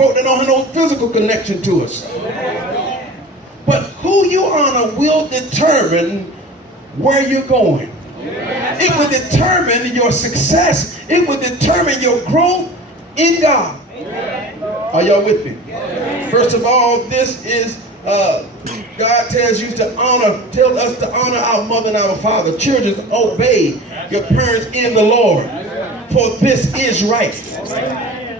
folk that don't have no physical connection to us. But who you honor will determine where you're going. It will determine your success. It will determine your growth in God. Are y'all with me? First of all, this is God tells us to honor our mother and our father. Children, obey your parents in the Lord, for this is right.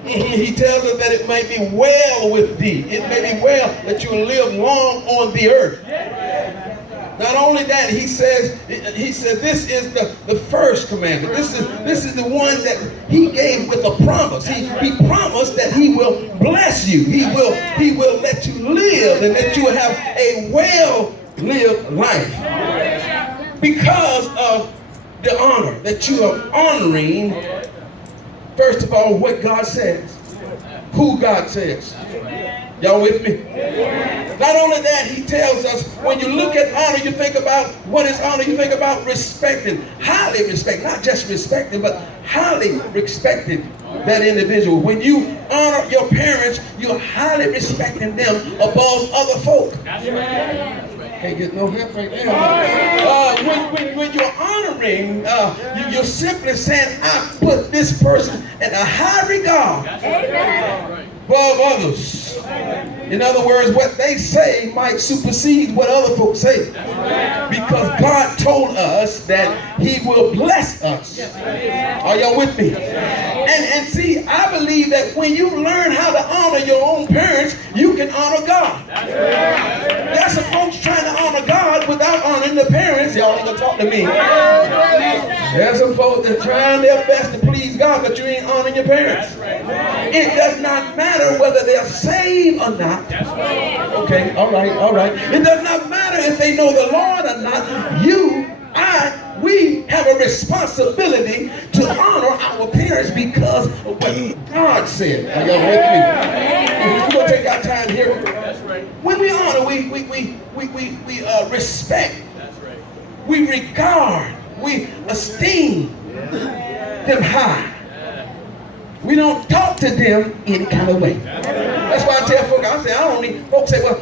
He tells us that it may be well with thee. It may be well that you live long on the earth. Not only that, he said this is the first commandment. This is the one that he gave with a promise. He promised that he will bless you. He will let you live and that you will have a well-lived life. Because of the honor that you are honoring, first of all, what God says, who God says. Y'all with me? Not only that, he tells us when you look at honor, you think about what is honor. You think about respecting, highly respect, not just respecting, but highly respecting that individual. When you honor your parents, you're highly respecting them above other folk. Can't get no help right there. When you're honoring, you're simply saying, I put this person in a high regard above others. In other words, what they say might supersede what other folks say. Because God told us that he will bless us. Are y'all with me? And see, I believe that when you learn how to honor your own parents, you can honor God. There's some folks trying to honor God without honoring the parents. Y'all ain't gonna talk to me. There's some folks that are trying their best to please God, but you ain't honoring your parents. It does not matter whether they're saved or not. Okay, all right. It does not matter if they know the Lord or not. We have a responsibility to honor our parents because of what God said. Are y'all with me? We're going to take our time here. When we honor, we respect, we regard, we esteem them high. We don't talk to them any kind of way. That's why I tell folks, I don't need, folks say, well,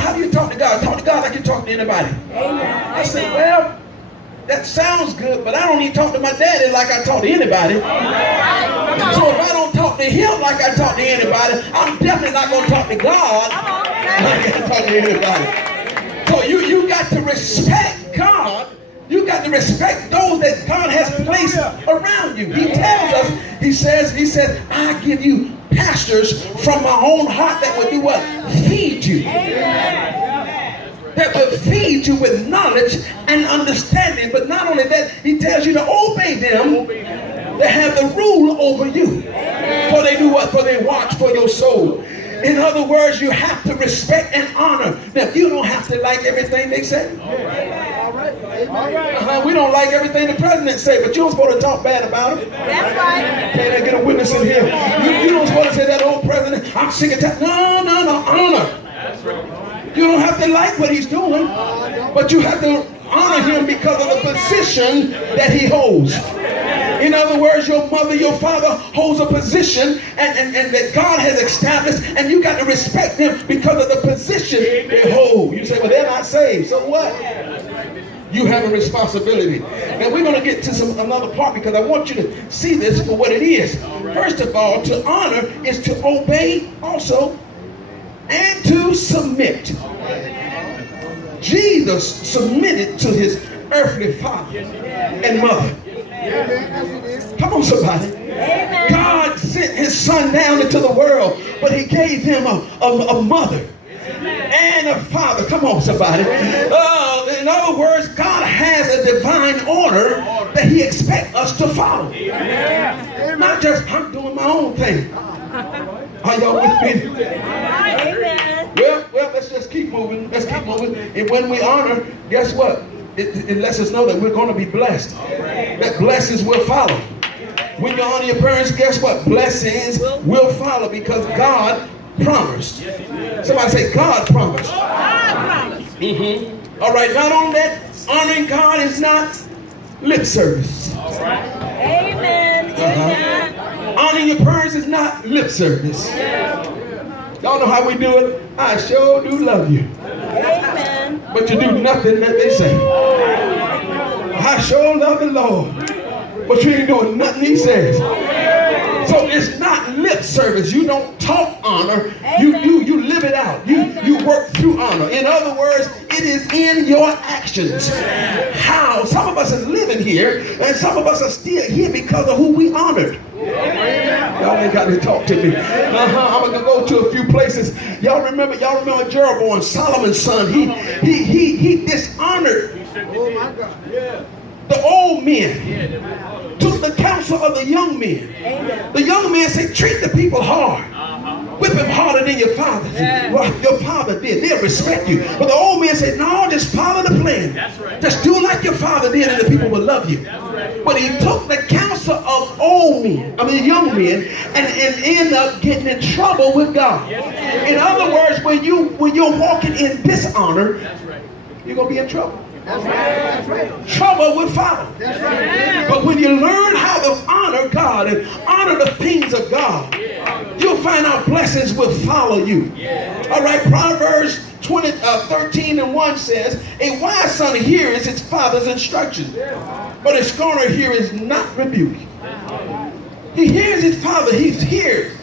how do you talk to God? Talk to God like you talk to anybody. I say, well, that sounds good, but I don't need to talk to my daddy like I talk to anybody. So if I don't talk to him like I talk to anybody, I'm definitely not going to talk to God like I talk to anybody. So you got to respect God. You got to respect those that God has placed around you. He tells us, he says, I give you pastors from my own heart that will do what? Feed you. That will feed you with knowledge and understanding. But not only that, he tells you to obey them that have the rule over you. For they do what? For they watch for your soul. In other words, you have to respect and honor them. You don't have to like everything they say. We don't like everything the president say, but you don't supposed to talk bad about him. That's right. Can I get a witness in here? You don't supposed to say that old president, I'm sick of that. No, honor. That's right. You don't have to like what he's doing, but you have to honor him because of the position that he holds. In other words, your mother, your father holds a position and that God has established, and you got to respect them because of the position they hold. You say, well, they're not saved. So what? You have a responsibility. Now we're going to get to another part because I want you to see this for what it is. First of all, to honor is to obey also and to submit. Jesus submitted to his earthly father and mother. Come on, somebody. God sent his son down into the world, but he gave him a mother and a father. Come on, somebody. In other words, God has a divine order that he expects us to follow. Not just, I'm doing my own thing. Are y'all with me? Well, let's just keep moving. Let's keep moving. And when we honor, guess what? It lets us know that we're going to be blessed. That blessings will follow. When you honor your parents, guess what? Blessings will follow because God promised. Somebody say, God promised. All right, not only that, honoring God is not lip service. Amen. Honoring your parents is not lip service. Y'all know how we do it? I sure do love you. Amen. But you do nothing that they say. I sure love the Lord. But you ain't doing nothing he says. So it's not lip service. You don't talk honor. You live it out. You work through honor. In other words, it is in your actions. How? Some of us are living here, and some of us are still here because of who we honored. Y'all ain't got to talk to me. I'm gonna go to a few places. Y'all remember Jeroboam, Solomon's son. He dishonored the old men, took the counsel of the young men. The young men said, treat the people hard. Whip him harder than your father. Well, your father did. They'll respect you. But the old man said, no, just follow the plan. Just do like your father did and the people will love you. But he took the counsel of young men, and ended up getting in trouble with God. In other words, when you're walking in dishonor, you're going to be in trouble. That's right. Trouble will follow. That's right. But when you learn how to honor God and honor the things of God, you'll find out blessings will follow you. All right, Proverbs 13:1 says, a wise son hears his father's instructions, but a scorner hears not rebuke. He hears his father. He hears.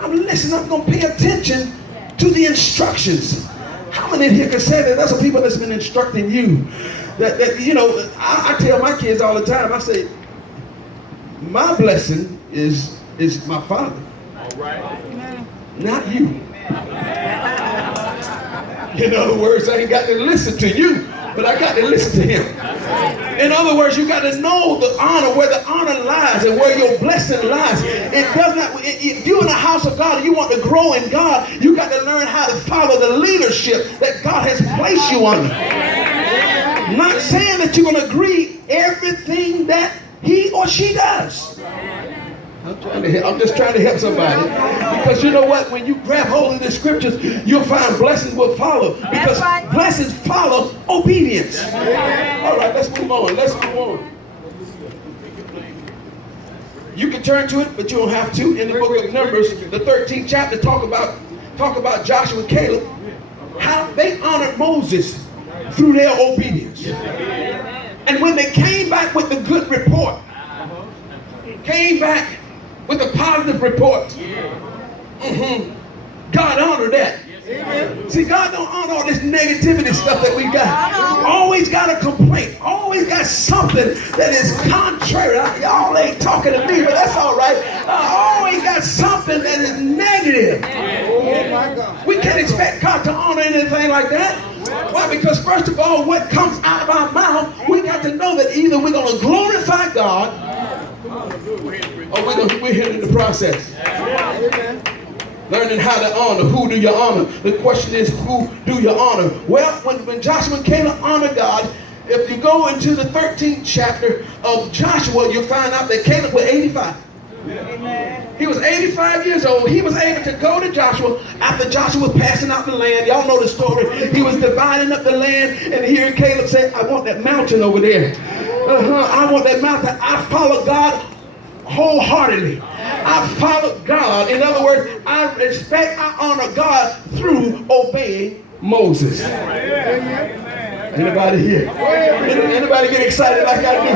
I'm listening. I'm going to pay attention to the instructions. How many in here can say that? That's the people that's been instructing you. That you know, I tell my kids all the time, I say, my blessing is my father. All right. Not you. In other words, I ain't got to listen to you, but I got to listen to him. In other words, you got to know the honor, where the honor lies and where your blessing lies. It does not. If you're in the house of God and you want to grow in God, you got to learn how to follow the leadership that God has placed you under. Not saying that you're going to agree everything that he or she does. I'm just trying to help somebody. Because you know what? When you grab hold of the scriptures, you'll find blessings will follow. Because blessings follow obedience. All right, let's move on. Let's move on. You can turn to it, but you don't have to. In the book of Numbers, the 13th chapter, talk about Joshua and Caleb, how they honored Moses through their obedience. And when they came back with the good report, came back with a positive report, God honored that. See, God don't honor all this negativity stuff that we got. Always got a complaint. Always got something that is contrary. Y'all ain't talking to me, but that's all right. Always got something that is negative. We can't expect God to honor anything like that. Why? Because first of all, what comes out of our mouth, we got to know that either we're going to glorify God or we're hindering the process. Learning how to honor. Who do you honor? The question is, who do you honor? Well, when Joshua and Caleb honor God, if you go into the 13th chapter of Joshua, you'll find out that Caleb was 85. He was 85 years old. He was able to go to Joshua after Joshua was passing out the land. Y'all know the story. He was dividing up the land, and here Caleb said, I want that mountain over there. I want that mountain. I follow God wholeheartedly. I follow God. In other words, I respect, I honor God through obeying Moses. Anybody here? Anybody get excited like I do?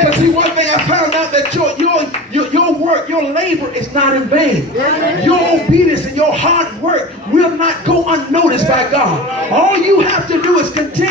Because see, one thing I found out that your work, your labor is not in vain. Your obedience and your hard work will not go unnoticed by God. All you have to do is continue.